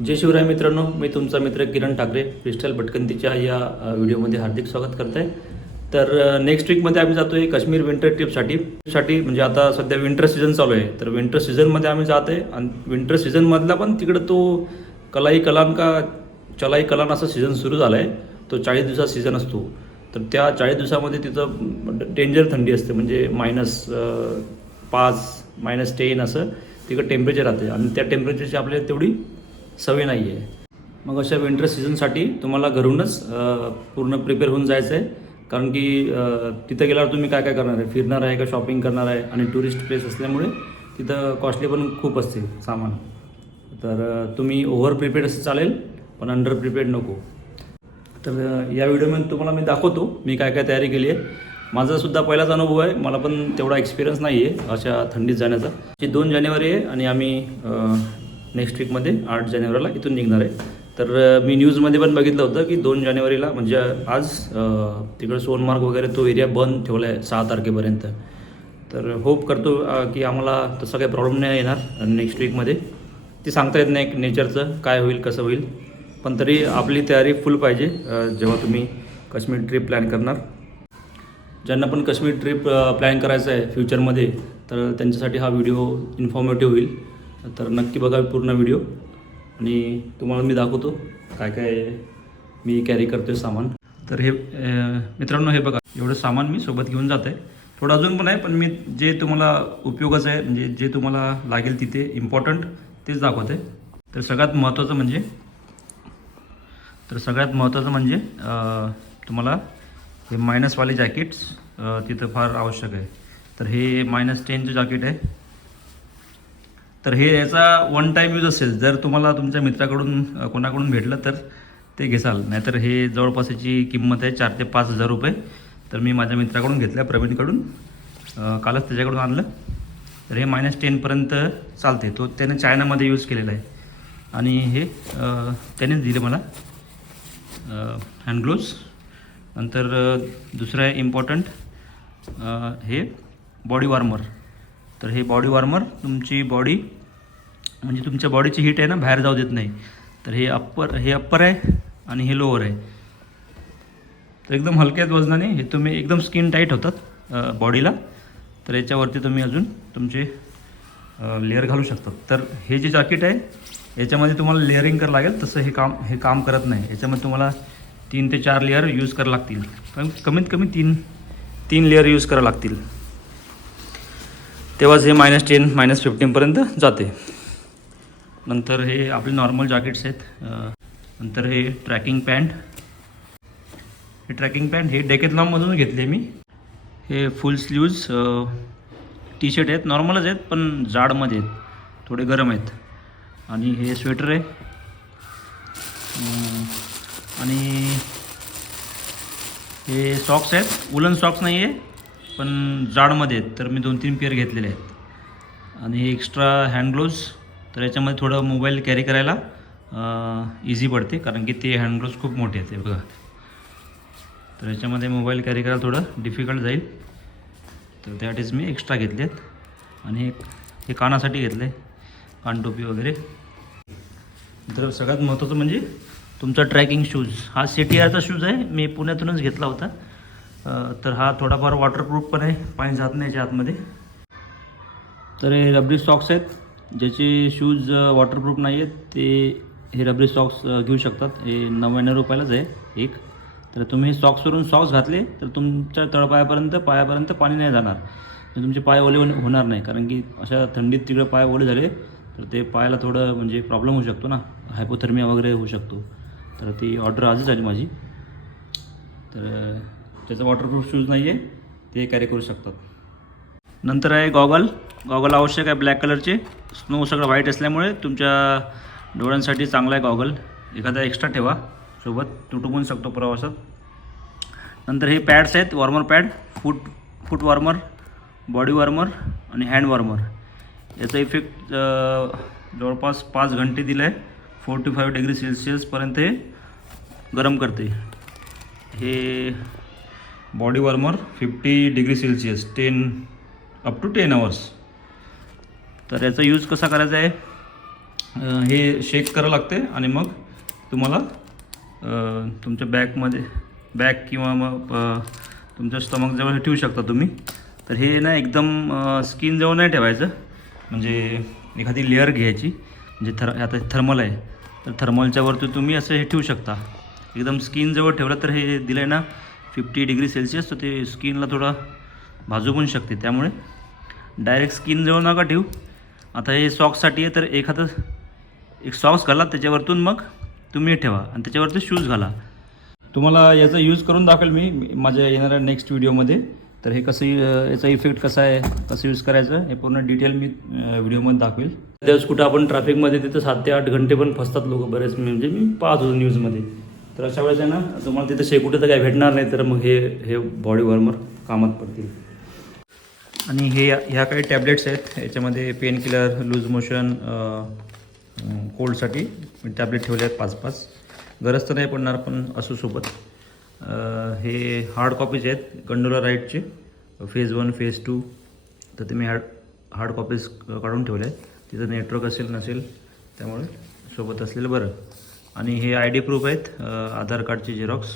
जय शिवराय मित्रांनो मी तुमचा मित्र किरण ठाकरे क्रिस्टल भटकंतीच्या या व्हिडिओमध्ये हार्दिक स्वागत करत आहे तर नेक्स्ट वीकमध्ये आम्ही जातो आहे काश्मीर विंटर ट्रिपसाठी साठी. म्हणजे आता सध्या विंटर सीझन चालू आहे. तर विंटर सीझनमध्ये आम्ही जात आहे आणि विंटर सीझनमधला पण तिकडं तो कलाई कलान का चलाई कलान असा सीझन सुरू झाला आहे तो चाळीस दिवसाचा सीझन असतो. तर त्या चाळीस दिवसामध्ये तिथं डेंजर थंडी असते. म्हणजे मायनस पाच मायनस टेन असं तिकडं टेम्परेचर राहते. आणि त्या टेम्परेचरची आपल्याला तेवढी सवय नाही आहे मग अशा विंटर सीझनसाठी तुम्हाला घरूनच पूर्ण प्रिपेअर होऊन जायचं आहे कारण की तिथं गेल्यावर तुम्ही काय काय करणार आहे? फिरणार आहे का? शॉपिंग करणार आहे? आणि टुरिस्ट प्लेस असल्यामुळे तिथं कॉस्टली पण खूप असते सामान. तर तुम्ही ओव्हर प्रिपेड असं चालेल पण अंडर प्रिपेड नको. तर या व्हिडिओमध्ये तुम्हाला मी दाखवतो मी काय काय तयारी केली आहे. माझा सुद्धा पहिलाच अनुभव आहे. मला पण तेवढा एक्सपिरियन्स नाही आहे अशा थंडीत जाण्याचा. जी दोन जानेवारी आहे आणि आम्ही नेक्स्ट वीकमध्ये आठ जानेवारीला इथून निघणार आहे. तर मी न्यूजमध्ये पण बघितलं होतं की दोन जानेवारीला म्हणजे आज तिकडं सोनमार्ग वगैरे तो एरिया बंद ठेवला आहे सहा तारखेपर्यंत. तर होप करतो की आम्हाला तसा काही प्रॉब्लेम नाही येणार नेक्स्ट वीकमध्ये ते सांगता येत नाही नेचरचं काय होईल कसं होईल. पण तरी आपली तयारी फुल पाहिजे जेव्हा तुम्ही काश्मीर ट्रिप प्लॅन करणार. ज्यांना पण काश्मीर ट्रिप प्लॅन करायचं आहे फ्युचरमध्ये तर त्यांच्यासाठी हा व्हिडिओ इन्फॉर्मेटिव्ह होईल. तर नक्की बघा पूर्ण व्हिडिओ. आणि तुम्हाला मी दाखवतो काय काय मी कॅरी करतो सामान. तर हे मित्रांनो हे बघा. एवढं सामान मी सोबत घेऊन जात आहे थोडं अजून पण आहे पण मी जे तुम्हाला उपयोगाचं आहे म्हणजे जे तुम्हाला लागेल तिथे इम्पॉर्टंट तेच दाखवते तर सगळ्यात महत्त्वाचं म्हणजे तर सगळ्यात महत्त्वाचं म्हणजे तुम्हाला हे मायनसवाले जॅकेट्स तिथं फार आवश्यक आहे. तर हे मायनस टेनचं जॅकेट आहे. तर हे याचा वन टाईम यूज असेल. जर तुम्हाला तुमच्या मित्राकडून कोणाकडून भेटलं तर ते घेसाल. नाहीतर हे जवळपास याची किंमत आहे चार ते पाच हजार रुपये. तर मी माझ्या मित्राकडून घेतल्या प्रवीणकडून. कालच त्याच्याकडून आणलं. तर हे मायनस टेनपर्यंत चालते. तो त्याने चायनामध्ये यूज केलेला आहे. आणि हे त्यानेच दिले मला. हँडग्लोव्स नंतर दुसरं आहे इम्पॉर्टंट हे बॉडी वॉर्मर तर हे बॉडी वॉर्मर तुमची बॉडी म्हणजे तुमच्या बॉडीची हीट आहे ना बाहेर जाऊ देत नाही. तर हे अप्पर हे अप्पर आहे आणि हे लोअर आहे. तर एकदम हलक्यात वजनाने हे तुम्ही एकदम स्किन टाईट होतात बॉडीला तर याच्यावरती तुम्ही अजून तुमचे लेअर घालू शकतात तर हे जे जॅकेट आहे याच्यामध्ये तुम्हाला लेअरिंग करावं लागेल. तसं हे काम हे काम करत नाही. याच्यामध्ये तुम्हाला तीन ते चार लेअर यूज करावं लागतील. पण कमीत कमी तीन तीन लेअर यूज करावं लागतील. तेव्हाच हे मायनस टेन मायनस फिफ्टीनपर्यंत जाते. नंतर हे आपले नॉर्मल जॅकेट्स आहेत. नंतर हे ट्रॅकिंग पॅन्ट हे ट्रॅकिंग पॅन्ट हे डेकेथलॉममधून घेतले मी. हे फुल स्लीव्ज टी शर्ट आहेत. नॉर्मलच आहेत पण जाडमध्ये आहेत. थोडे गरम आहेत. आणि हे स्वेटर आहे. आणि हे सॉक्स आहेत. वुलन सॉक्स नाही आहे पण जाडमध्ये आहेत तर मी दोन तीन पेअर घेतलेले आहेत. आणि हे एक्स्ट्रा हँड ग्लोव्ज तर याच्यामध्ये थोडं मोबाईल कॅरी करायला इझी पडते कारण की ते हँड ग्लोव्ज खूप मोठे आहेत बघा. तर याच्यामध्ये मोबाईल कॅरी करायला थोडं डिफिकल्ट जाईल. तर त्यासाठीच मी एक्स्ट्रा घेतले आहेत. आणि हे कानासाठी घेतले कानटोपी वगैरे. तर सगळ्यात महत्त्वाचं म्हणजे तुमचा ट्रॅकिंग शूज हा सी टी आरचा शूज आहे मी पुण्यातूनच घेतला होता. तर हा थोडाफार वॉटरप्रूफ पण आहे पाणी जात नाही याच्या आतमध्ये. तर हे रबरी सॉक्स आहेत. ज्याचे शूज वॉटरप्रूफ नाही आहेत ते हे रबरी सॉक्स घेऊ शकतात. हे नव्याण्णव रुपयालाच आहे एक. तर तुम्ही सॉक्सवरून सॉक्स घातले तर तुमच्या तळपायापर्यंत पायापर्यंत पाणी नाही जाणार. म्हणजे तुमचे पाय ओले होणार नाही. कारण की अशा थंडीत तिकडे पाय ओले झाले तर ते पायाला थोडं म्हणजे प्रॉब्लेम होऊ शकतो ना. हायपोथर्मिया वगैरे होऊ शकतो. तर ती ऑर्डर आजच आली माझी. तर त्याचं वॉटरप्रूफ शूज नाही आहे ते कॅरी करू शकतात. नंतर आहे गॉगल गॉगल आवश्यक आहे ब्लॅक कलरचे स्नो सगळं व्हाईट असल्यामुळे तुमच्या डोळ्यांसाठी चांगला आहे गॉगल एखादा एक्स्ट्रा ठेवा. सोबत तुटू पण शकतो प्रवासात. नंतर हे पॅड्स आहेत. Warmer pad foot foot warmer body warmer आणि हँड वॉर्मर याचा इफेक्ट जवळपास पाच घंटे दिलं आहे फोर्टी फाईव्ह डिग्री सेल्सिअसपर्यंत हे गरम करते. हे body warmer fifty degree Celsius ten up to ten hours तर याचा यूज कसा करायचा आहे? हे शेक करावं लागते आणि मग तुम्हाला तुमच्या बॅगमध्ये बॅग किंवा मग तुमच्या स्टमकजवळ हे ठेवू शकता तुम्ही. तर हे ना एकदम स्किनजवळ नाही ठेवायचं. म्हणजे एखादी लेअर घ्यायची म्हणजे थर आता थर्मल आहे. तर थर्मलच्या वरती तुम्ही असं हे ठेवू शकता. एकदम स्किनजवळ ठेवलं तर हे दिलं आहे ना फिफ्टी डिग्री सेल्सिअस तर ते स्किनला थोडा भाजू पण शकते. त्यामुळे डायरेक्ट स्किनजवळ नका ठेवू. आता हे सॉक्ससाठी आहे तर एखादं एक सॉक्स घाला त्याच्यावरतून मग तुम्ही ठेवा आणि त्याच्यावरती शूज घाला. तुम्हाला याचा यूज करून दाखवेल मी माझ्या येणाऱ्या नेक्स्ट व्हिडिओमध्ये. तर हे कसं याचा इफेक्ट कसा आहे कसं यूज करायचं हे पूर्ण डिटेल मी व्हिडिओमध्ये दाखवेल. त्यावेळेस कुठं आपण ट्रॅफिकमध्ये तिथं सात ते आठ घंटे पण फसतात लोक बरेच म्हणजे मी पाहत होतो न्यूजमध्ये. तर अशा वेळेस आहे ना तुम्हाला तिथं शेकुटे तर काही भेटणार नाही तर मग हे हे बॉडी वॉर्मर कामात पडतील. आणि हे ह्या काही टॅबलेट्स आहेत याच्यामध्ये पेन किलर लूज मोशन कोल्डसाठी टॅबलेट ठेवले आहेत पाच पाच गरज तर नाही पडणार पण असू सोबत. हे हार्ड कॉपीज आहेत गंडोला राईटचे फेज वन फेज टू तर ते मी हार्ड हार्ड कॉपीज काढून ठेवल्या आहेत. तिथं नेटवर्क असेल नसेल त्यामुळे सोबत असलेलं बरं. आणि हे आय डी प्रूफ आहेत आधार कार्डचे झेरॉक्स.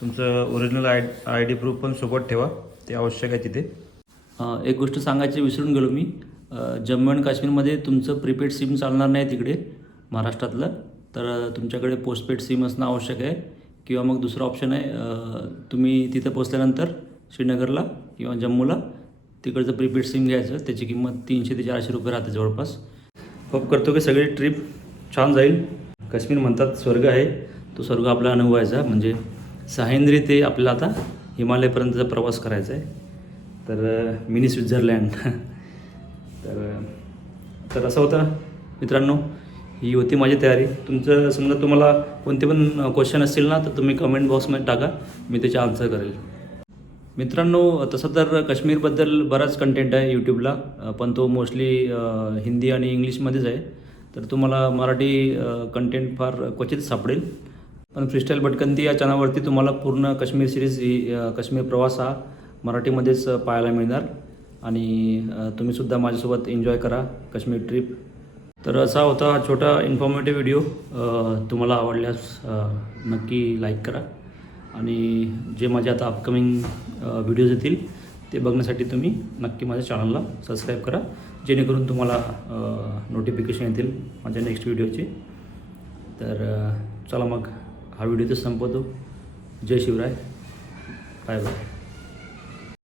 तुमचं original I I D proof पण सोबत ठेवा ते आवश्यक आहे तिथे. एक गोष्ट सांगायची विसरून गेलो मी. जम्मू अँड काश्मीरमध्ये तुमचं प्रीपेड सिम चालणार नाही तिकडे महाराष्ट्रातलं. तर तुमच्याकडे पोस्टपेड सिम असणं आवश्यक आहे. किंवा मग दुसरं ऑप्शन आहे तुम्ही तिथं पोचल्यानंतर श्रीनगरला किंवा जम्मूला तिकडचं प्रीपेड सिम घ्यायचं. त्याची किंमत तीनशे ते चारशे रुपये राहते जवळपास. होप करतो की सगळी ट्रिप छान जाईल. काश्मीर म्हणतात स्वर्ग आहे. तो स्वर्ग आपला अनुभवायचा म्हणजे सह्याद्री ते आपल्याला आता हिमालयपर्यंतचा प्रवास करायचा आहे. तर मिनी स्वित्झर्लँड. तर तर असं होतं. मित्रांनो ही होती माझी तयारी. तुमचं समजा तुम्हाला कोणते पण क्वेश्चन असतील ना तर तुम्ही कमेंट बॉक्समध्ये टाका. मी त्याचे आन्सर करेल. मित्रांनो तसं तर काश्मीरबद्दल बराच कंटेंट आहे यूट्यूबला पण तो मोस्टली हिंदी आणि इंग्लिशमध्येच आहे. तर तुम्हाला मराठी कंटेंट फार क्वचित सापडेल. पण फ्रीस्टाईल भटकंती या चॅनलवरती तुम्हाला पूर्ण काश्मीर सिरीज ही काश्मीर प्रवास हा मराठीमध्येच पाहायला मिळणार. आणि तुम्हीसुद्धा माझ्यासोबत एन्जॉय करा काश्मीर ट्रिप तर असा होता हा छोटा इन्फॉर्मेटिव्ह व्हिडिओ तुम्हाला आवडल्यास नक्की लाईक करा. आणि जे माझे आता अपकमिंग व्हिडिओज येतील ते बघण्यासाठी तुम्ही नक्की माझ्या चॅनलला सबस्क्राईब करा. जेणेकरून तुम्हाला नोटिफिकेशन येतील माझ्या नेक्स्ट व्हिडिओचे तर चला मग हा व्हिडिओ तर संपवतो. जय शिवराय. Bye bye